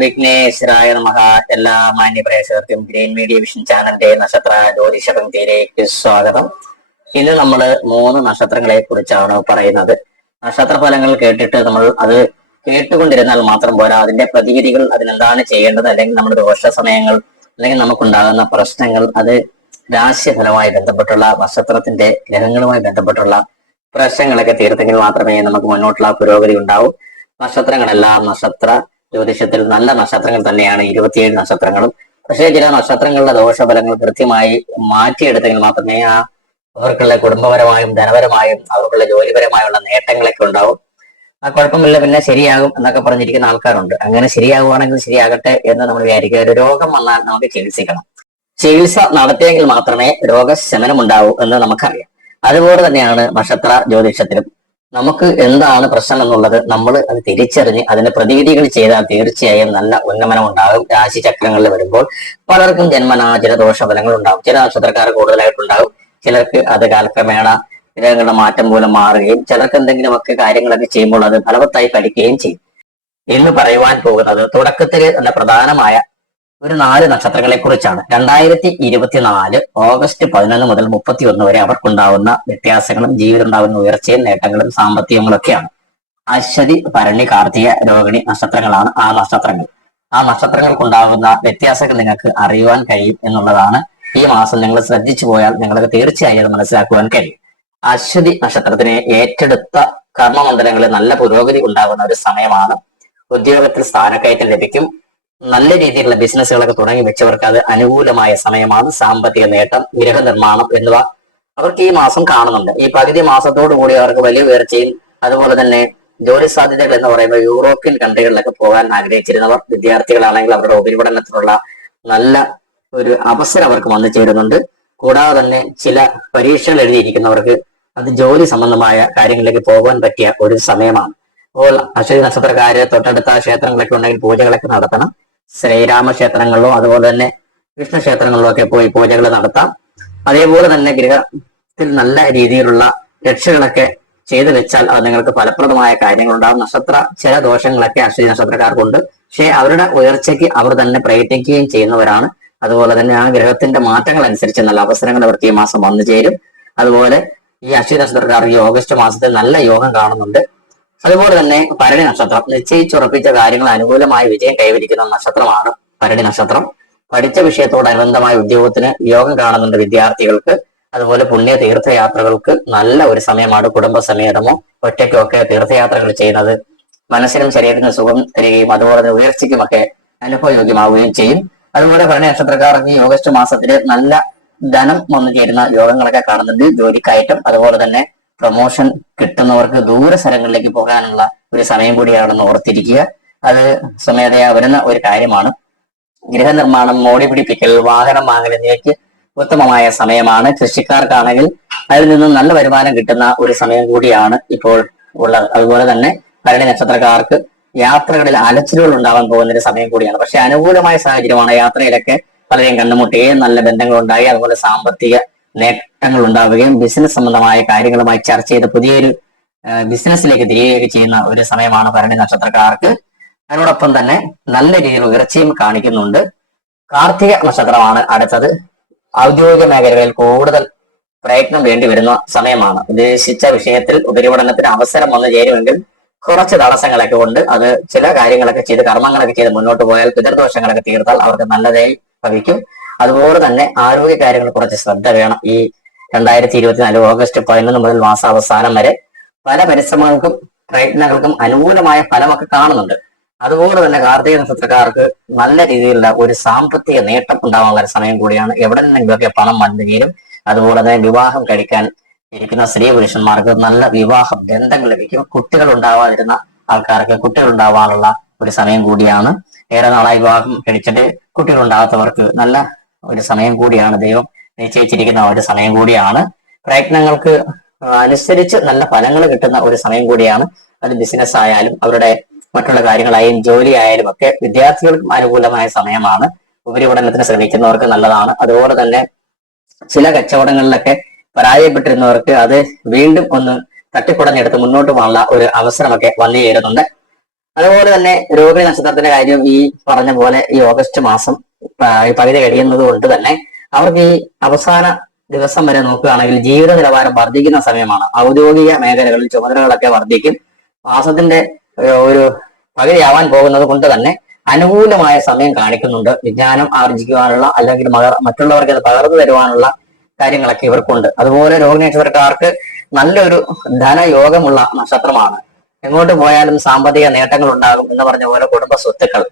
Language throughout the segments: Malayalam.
വിഘ്നേശ്വരായ നമഃ. എല്ലാ മാന്യ പ്രേക്ഷകർക്കും ഗ്രീൻ മീഡിയ വിഷൻ ചാനലിന്റെ നക്ഷത്ര ജ്യോതിഷ പങ്ക്തിയിലേക്ക് സ്വാഗതം. ഇന്ന് നമ്മൾ മൂന്ന് നക്ഷത്രങ്ങളെ കുറിച്ചാണ് പറയുന്നത്. നക്ഷത്ര ഫലങ്ങൾ കേട്ടിട്ട് നമ്മൾ അത് കേട്ടുകൊണ്ടിരുന്നാൽ മാത്രം പോരാ. അതിന്റെ പ്രതിവിധികൾ അതിനെന്താണ് ചെയ്യേണ്ടത്? അല്ലെങ്കിൽ നമ്മുടെ ദോഷ സമയങ്ങൾ അല്ലെങ്കിൽ നമുക്കുണ്ടാകുന്ന പ്രശ്നങ്ങൾ അത് രാശിഫലമായി ബന്ധപ്പെട്ടുള്ള നക്ഷത്രത്തിന്റെ ഗ്രഹങ്ങളുമായി ബന്ധപ്പെട്ടുള്ള പ്രശ്നങ്ങളൊക്കെ തീർത്തെങ്കിൽ മാത്രമേ നമുക്ക് മുന്നോട്ടുള്ള പുരോഗതി ഉണ്ടാവൂ. നക്ഷത്രങ്ങളെല്ലാം നക്ഷത്ര ജ്യോതിഷത്തിൽ നല്ല നക്ഷത്രങ്ങൾ തന്നെയാണ് ഇരുപത്തിയേഴ് നക്ഷത്രങ്ങളും. പക്ഷേ ചില നക്ഷത്രങ്ങളുടെ ദോഷഫലങ്ങൾ കൃത്യമായി മാറ്റിയെടുത്തെങ്കിൽ മാത്രമേ ആ അവർക്കുള്ള കുടുംബപരമായും ധനപരമായും അവർക്കുള്ള ജോലിപരമായുള്ള നേട്ടങ്ങളൊക്കെ ഉണ്ടാവും. ആ കുഴപ്പമില്ല പിന്നെ ശരിയാകും എന്നൊക്കെ പറഞ്ഞിരിക്കുന്ന ആൾക്കാരുണ്ട്. അങ്ങനെ ശരിയാകുവാണെങ്കിൽ ശരിയാകട്ടെ എന്ന് നമ്മൾ വിചാരിക്കുക. ഒരു രോഗം വന്നാൽ നമുക്ക് ചികിത്സിക്കണം. ചികിത്സ നടത്തിയെങ്കിൽ മാത്രമേ രോഗശമനം ഉണ്ടാവൂ എന്ന് നമുക്കറിയാം. അതുപോലെ തന്നെയാണ് നക്ഷത്ര ജ്യോതിഷത്തിലും നമുക്ക് എന്താണ് പ്രശ്നം എന്നുള്ളത് നമ്മൾ അത് തിരിച്ചറിഞ്ഞ് അതിന് പ്രതിവിധികൾ ചെയ്താൽ തീർച്ചയായും നല്ല ഉന്നമനം ഉണ്ടാകും. രാശി ചക്രങ്ങളിൽ വരുമ്പോൾ പലർക്കും ജന്മനാ ചില ദോഷഫലങ്ങൾ ഉണ്ടാകും. ചില നക്ഷത്രക്കാർ കൂടുതലായിട്ടുണ്ടാകും. ചിലർക്ക് അത് കാലക്രമേണ ഗ്രഹങ്ങളുടെ മാറ്റം മൂലം മാറുകയും ചിലർക്ക് എന്തെങ്കിലുമൊക്കെ കാര്യങ്ങളൊക്കെ ചെയ്യുമ്പോൾ അത് ഫലവത്തായി പഠിക്കുകയും ചെയ്യും. എന്ന് പറയുവാൻ പോകുന്നത് തുടക്കത്തിൽ നല്ല പ്രധാനമായ ഒരു നാല് നക്ഷത്രങ്ങളെ കുറിച്ചാണ് രണ്ടായിരത്തി ഇരുപത്തിനാല് ഓഗസ്റ്റ് പതിനൊന്ന് മുതൽ മുപ്പത്തി ഒന്ന് വരെ അവർക്കുണ്ടാവുന്ന വ്യത്യാസങ്ങളും ജീവിതം ഉണ്ടാവുന്ന ഉയർച്ചയും നേട്ടങ്ങളും സാമ്പത്തികങ്ങളൊക്കെയാണ് അശ്വതി ഭരണി കാർത്തിക രോഹിണി നക്ഷത്രങ്ങളാണ് ആ നക്ഷത്രങ്ങൾ. ആ നക്ഷത്രങ്ങൾക്കുണ്ടാകുന്ന വ്യത്യാസങ്ങൾ നിങ്ങൾക്ക് അറിയുവാൻ കഴിയും എന്നുള്ളതാണ് ഈ മാസം നിങ്ങൾ ശ്രദ്ധിച്ചു പോയാൽ നിങ്ങൾക്ക് തീർച്ചയായും അത് മനസ്സിലാക്കുവാൻ കഴിയും. അശ്വതി നക്ഷത്രത്തിന് ഏറ്റെടുത്ത കർമ്മമണ്ഡലങ്ങളിൽ നല്ല പുരോഗതി ഉണ്ടാകുന്ന ഒരു സമയമാണ്. ഉദ്യോഗത്തിൽ സ്ഥാനക്കയറ്റം ലഭിക്കും. നല്ല രീതിയിലുള്ള ബിസിനസ്സുകളൊക്കെ തുടങ്ങി വെച്ചവർക്ക് അത് അനുകൂലമായ സമയമാണ്. സാമ്പത്തിക നേട്ടം ഗൃഹനിർമ്മാണം എന്നിവ അവർക്ക് ഈ മാസം കാണുന്നുണ്ട്. ഈ പകുതി മാസത്തോടു കൂടി അവർക്ക് വലിയ ഉയർച്ചയും അതുപോലെ തന്നെ ജോലി സാധ്യതകൾ എന്ന് പറയുമ്പോൾ യൂറോപ്യൻ കൺട്രികളിലൊക്കെ പോകാൻ ആഗ്രഹിച്ചിരുന്നവർ വിദ്യാർത്ഥികളാണെങ്കിൽ അവരുടെ ഉപരിപഠനത്തിനുള്ള നല്ല ഒരു അവസരം അവർക്ക് വന്നു ചേരുന്നുണ്ട്. കൂടാതെ തന്നെ ചില പരീക്ഷകൾ എഴുതിയിരിക്കുന്നവർക്ക് അത് ജോലി സംബന്ധമായ കാര്യങ്ങളിലേക്ക് പോകാൻ പറ്റിയ ഒരു സമയമാണ്. അപ്പോൾ അശ്വതി നക്ഷത്രക്കാര് തൊട്ടടുത്ത ക്ഷേത്രങ്ങളൊക്കെ ഉണ്ടെങ്കിൽ പൂജകളൊക്കെ നടത്തണം. ശ്രീരാമ ക്ഷേത്രങ്ങളിലോ അതുപോലെ തന്നെ കൃഷ്ണ ക്ഷേത്രങ്ങളിലോ ഒക്കെ പോയി പൂജകൾ നടത്താം. അതേപോലെ തന്നെ ഗൃഹത്തിൽ നല്ല രീതിയിലുള്ള രക്ഷകളൊക്കെ ചെയ്തു വെച്ചാൽ അത് നിങ്ങൾക്ക് ഫലപ്രദമായ കാര്യങ്ങളുണ്ടാകും. നക്ഷത്ര ചില ദോഷങ്ങളൊക്കെ അശ്വതി നക്ഷത്രക്കാർക്കുണ്ട്. പക്ഷേ അവരുടെ ഉയർച്ചയ്ക്ക് അവർ തന്നെ പ്രയത്നിക്കുകയും ചെയ്യുന്നവരാണ്. അതുപോലെ തന്നെ ആ ഗ്രഹത്തിന്റെ മാറ്റങ്ങൾ അനുസരിച്ച് നല്ല അവസരങ്ങൾ അവർക്ക് ഈ മാസം വന്നു ചേരും. അതുപോലെ ഈ അശ്വതി നക്ഷത്രക്കാർ ഈ ഓഗസ്റ്റ് മാസത്തിൽ നല്ല യോഗം കാണുന്നുണ്ട്. അതുപോലെ തന്നെ ഭരണി നക്ഷത്രം നിശ്ചയിച്ചുറപ്പിച്ച കാര്യങ്ങൾ അനുകൂലമായി വിജയം കൈവരിക്കുന്ന നക്ഷത്രമാണ് ഭരണി നക്ഷത്രം. പഠിച്ച വിഷയത്തോടനുബന്ധമായ ഉദ്യോഗത്തിന് യോഗം കാണുന്നുണ്ട് വിദ്യാർത്ഥികൾക്ക്. അതുപോലെ പുണ്യ തീർത്ഥയാത്രകൾക്ക് നല്ല ഒരു സമയമാണ് കുടുംബസമേതമോ ഒറ്റയ്ക്കോ ഒക്കെ തീർത്ഥയാത്രകൾ ചെയ്യുന്നത്. മനസ്സിനും ശരീരത്തിനും സുഖം തരികയും അതുപോലെ തന്നെ ഉയർച്ചയ്ക്കുമൊക്കെ അനുഭവയോഗ്യമാവുകയും ചെയ്യും. അതുപോലെ ഭരണി നക്ഷത്രക്കാർക്ക് ഈ ഓഗസ്റ്റ് മാസത്തിൽ നല്ല ധനം വന്നു ചേരുന്ന യോഗങ്ങളൊക്കെ കാണുന്നുണ്ട്. ജോലിക്കയറ്റം അതുപോലെ തന്നെ പ്രൊമോഷൻ കിട്ടുന്നവർക്ക് ദൂര സ്ഥലങ്ങളിലേക്ക് പോകാനുള്ള ഒരു സമയം കൂടിയാണെന്ന് ഓർത്തിരിക്കുക. അത് സ്വമേധയാ വരുന്ന ഒരു കാര്യമാണ്. ഗൃഹനിർമ്മാണം മോടി പിടിപ്പിക്കൽ വാഹനം വാങ്ങൽ എന്നിവയ്ക്ക് ഉത്തമമായ സമയമാണ്. കൃഷിക്കാർക്കാണെങ്കിൽ അതിൽ നിന്നും നല്ല വരുമാനം കിട്ടുന്ന ഒരു സമയം കൂടിയാണ് ഇപ്പോൾ ഉള്ളത്. അതുപോലെ തന്നെ ഭരണി നക്ഷത്രക്കാർക്ക് യാത്രകളിൽ അലച്ചിലുകൾ ഉണ്ടാവാൻ പോകുന്ന ഒരു സമയം കൂടിയാണ്. പക്ഷെ അനുകൂലമായ സാഹചര്യമാണ് യാത്രയിലൊക്കെ പലരെയും കണ്ടുമുട്ടുകയും നല്ല ബന്ധങ്ങൾ ഉണ്ടായി അതുപോലെ സാമ്പത്തിക നേട്ടങ്ങൾ ഉണ്ടാവുകയും ബിസിനസ് സംബന്ധമായ കാര്യങ്ങളുമായി ചർച്ച ചെയ്ത് പുതിയൊരു ബിസിനസ്സിലേക്ക് തിരികെയൊക്കെ ചെയ്യുന്ന ഒരു സമയമാണ് ഭരണി നക്ഷത്രക്കാർക്ക്. അതിനോടൊപ്പം തന്നെ നല്ല രീതിയിൽ ഉയർച്ചയും കാണിക്കുന്നുണ്ട്. കാർത്തിക നക്ഷത്രമാണ് അടുത്തത്. ഔദ്യോഗിക മേഖലകളിൽ കൂടുതൽ പ്രയത്നം വേണ്ടി വരുന്ന സമയമാണ്. ഉദ്ദേശിച്ച വിഷയത്തിൽ ഉപരിപഠനത്തിന് അവസരം വന്നു ചേരുമെങ്കിൽ കുറച്ച് തടസ്സങ്ങളൊക്കെ ഉണ്ട്. അത് ചില കാര്യങ്ങളൊക്കെ ചെയ്ത് കർമ്മങ്ങളൊക്കെ ചെയ്ത് മുന്നോട്ട് പോയാൽ പിതൃദോഷങ്ങളൊക്കെ തീർത്താൽ അവർക്ക് നല്ലതായി ഭവിക്കും. അതുപോലെ തന്നെ ആരോഗ്യ കാര്യങ്ങൾ കുറച്ച് ശ്രദ്ധ വേണം. ഈ രണ്ടായിരത്തി ഇരുപത്തിനാല് ഓഗസ്റ്റ് പതിനൊന്ന് മുതൽ മാസാവസാനം വരെ പല പരിശ്രമങ്ങൾക്കും പ്രയത്നങ്ങൾക്കും അനുകൂലമായ ഫലമൊക്കെ കാണുന്നുണ്ട്. അതുപോലെ തന്നെ കാർത്തിക നക്ഷത്രക്കാർക്ക് നല്ല രീതിയിലുള്ള ഒരു സാമ്പത്തിക നേട്ടം ഒരു സമയം കൂടിയാണ്. എവിടെ നിന്നെങ്കിലുമൊക്കെ പണം വന്നു അതുപോലെ തന്നെ വിവാഹം കഴിക്കാൻ ഇരിക്കുന്ന സ്ത്രീ പുരുഷന്മാർക്ക് നല്ല വിവാഹ ബന്ധങ്ങൾ ലഭിക്കും. കുട്ടികൾ ഉണ്ടാവാതിരുന്ന ആൾക്കാർക്ക് കുട്ടികൾ ഉണ്ടാവാനുള്ള ഒരു സമയം കൂടിയാണ്. ഏറെ നാളായി വിവാഹം കഴിച്ചിട്ട് കുട്ടികൾ ഉണ്ടാകാത്തവർക്ക് നല്ല ഒരു സമയം കൂടിയാണ്. ദൈവം നിശ്ചയിച്ചിരിക്കുന്ന ഒരു സമയം കൂടിയാണ്. പ്രയത്നങ്ങൾക്ക് അനുസരിച്ച് നല്ല ഫലങ്ങൾ കിട്ടുന്ന ഒരു സമയം കൂടിയാണ്. അത് ബിസിനസ് ആയാലും അവരുടെ മറ്റുള്ള കാര്യങ്ങളായും ജോലി ആയാലും ഒക്കെ വിദ്യാർത്ഥികൾക്കും അനുകൂലമായ സമയമാണ്. ഉപരിപഠനത്തിന് ശ്രമിക്കുന്നവർക്ക് നല്ലതാണ്. അതുപോലെ തന്നെ ചില കച്ചവടങ്ങളിലൊക്കെ പരാജയപ്പെട്ടിരുന്നവർക്ക് അത് വീണ്ടും ഒന്ന് തട്ടിക്കുടഞ്ഞെടുത്ത് മുന്നോട്ട് പോകാനുള്ള ഒരു അവസരമൊക്കെ വന്നു ചേരുന്നുണ്ട്. അതുപോലെ തന്നെ രോഹിണി നക്ഷത്രത്തിന്റെ കാര്യം ഈ പറഞ്ഞ പോലെ ഈ ഓഗസ്റ്റ് മാസം പകുതി കഴിയുന്നത് കൊണ്ട് തന്നെ അവർക്ക് ഈ അവസാന ദിവസം വരെ നോക്കുകയാണെങ്കിൽ ജീവിത നിലവാരം വർദ്ധിക്കുന്ന സമയമാണ്. ഔദ്യോഗിക മേഖലകളിൽ ചുമതലകളൊക്കെ വർദ്ധിക്കും. മാസത്തിന്റെ ഒരു പകുതിയാവാൻ പോകുന്നത് കൊണ്ട് തന്നെ അനുകൂലമായ സമയം കാണിക്കുന്നുണ്ട്. വിജ്ഞാനം ആർജിക്കുവാനുള്ള അല്ലെങ്കിൽ മറ്റുള്ളവർക്ക് അത് പകർന്നു തരുവാനുള്ള കാര്യങ്ങളൊക്കെ ഇവർക്കുണ്ട്. അതുപോലെ രോഗനേശ്വരക്കാർക്ക് നല്ലൊരു ധനയോഗമുള്ള നക്ഷത്രമാണ്. എങ്ങോട്ട് പോയാലും സാമ്പത്തിക നേട്ടങ്ങൾ ഉണ്ടാകും എന്ന് പറഞ്ഞ പോലെ കുടുംബ സ്വത്തുക്കൾ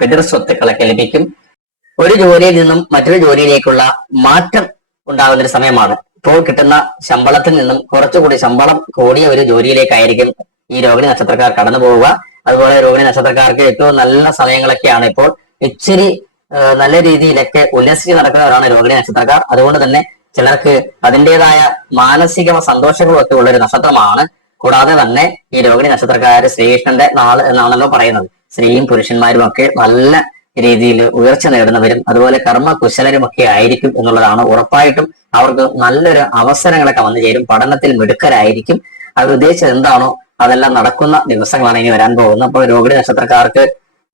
പിതൃ സ്വത്തുക്കളൊക്കെ ലഭിക്കും. ഒരു ജോലിയിൽ നിന്നും മറ്റൊരു ജോലിയിലേക്കുള്ള മാറ്റം ഉണ്ടാകുന്ന ഒരു സമയമാണ്. ഇപ്പോൾ കിട്ടുന്ന ശമ്പളത്തിൽ നിന്നും കുറച്ചുകൂടി ശമ്പളം കൂടിയ ഒരു ജോലിയിലേക്കായിരിക്കും ഈ രോഹിണി നക്ഷത്രക്കാർ കടന്നു പോവുക. അതുപോലെ രോഹിണി നക്ഷത്രക്കാർക്ക് ഏറ്റവും നല്ല സമയങ്ങളൊക്കെയാണ് ഇപ്പോൾ ഇച്ചിരി നല്ല രീതിയിലൊക്കെ ഉല്ലസിച്ച് നടക്കുന്നവരാണ് രോഹിണി നക്ഷത്രക്കാർ. അതുകൊണ്ട് തന്നെ ചിലർക്ക് അതിന്റെതായ മാനസിക സന്തോഷങ്ങളും ഒക്കെ ഉള്ള ഒരു നക്ഷത്രമാണ്. കൂടാതെ തന്നെ ഈ രോഹിണി നക്ഷത്രക്കാർ ശ്രീകൃഷ്ണന്റെ നാൾ എന്നാണല്ലോ പറയുന്നത്. സ്ത്രീയും പുരുഷന്മാരും ഒക്കെ നല്ല രീതിയിൽ ഉയർച്ച നേടുന്നവരും അതുപോലെ കർമ്മ കുശലരും ഒക്കെ ആയിരിക്കും എന്നുള്ളതാണ് ഉറപ്പായിട്ടും അവർക്ക് നല്ലൊരു അവസരങ്ങളൊക്കെ വന്നു ചേരും. പഠനത്തിൽ മിടുക്കരായിരിക്കും. അവർ ഉദ്ദേശിച്ചത് എന്താണോ അതെല്ലാം നടക്കുന്ന ദിവസങ്ങളാണ് ഇനി വരാൻ പോകുന്നത്. അപ്പോൾ രോഹിണി നക്ഷത്രക്കാർക്ക്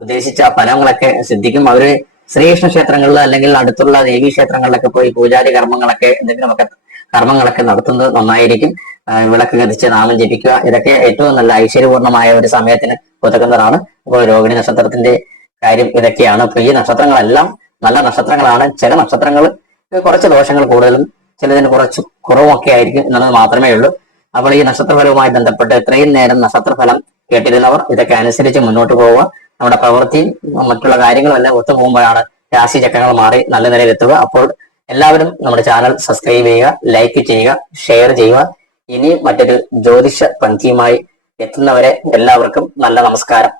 ഉദ്ദേശിച്ച ഫലങ്ങളൊക്കെ സിദ്ധിക്കും. അവർ ശ്രീകൃഷ്ണ ക്ഷേത്രങ്ങളിൽ അല്ലെങ്കിൽ അടുത്തുള്ള ദേവീ ക്ഷേത്രങ്ങളിലൊക്കെ പോയി പൂജാരി കർമ്മങ്ങളൊക്കെ എന്തെങ്കിലുമൊക്കെ കർമ്മങ്ങളൊക്കെ നടത്തുന്നത് നന്നായിരിക്കും. വിളക്ക് കത്തിച്ച് നാമം ജപിക്കുക. ഇതൊക്കെ ഏറ്റവും നല്ല ഐശ്വര്യപൂർണമായ ഒരു സമയത്തിന് ഒതുക്കുന്നതാണ് അപ്പോൾ രോഹിണി നക്ഷത്രത്തിന്റെ കാര്യം ഇതൊക്കെയാണ്. അപ്പൊ ഈ നക്ഷത്രങ്ങളെല്ലാം നല്ല നക്ഷത്രങ്ങളാണ്. ചില നക്ഷത്രങ്ങൾ കുറച്ച് ദോഷങ്ങൾ കൂടുതലും ചിലതിന് കുറച്ച് കുറവൊക്കെ ആയിരിക്കും എന്നുള്ളത് മാത്രമേ ഉള്ളൂ. അപ്പോൾ ഈ നക്ഷത്രഫലവുമായി ബന്ധപ്പെട്ട് ഇത്രയും നേരം നക്ഷത്രഫലം കേട്ടിരുന്നവർ ഇതൊക്കെ അനുസരിച്ച് മുന്നോട്ട് പോവുക. നമ്മുടെ പ്രവൃത്തിയും മറ്റുള്ള കാര്യങ്ങളും എല്ലാം ഒത്തുപോകുമ്പോഴാണ് രാശി ചക്രങ്ങൾ മാറി നല്ല നിലയിലെത്തുക അപ്പോൾ എല്ലാവരും നമ്മുടെ ചാനൽ സബ്സ്ക്രൈബ് ചെയ്യുക ലൈക്ക് ചെയ്യുക ഷെയർ ചെയ്യുക. ഇനി മറ്റൊരു ജ്യോതിഷ പന്തിയുമായി എത്തുന്നവരെ എല്ലാവർക്കും നല്ല നമസ്കാരം.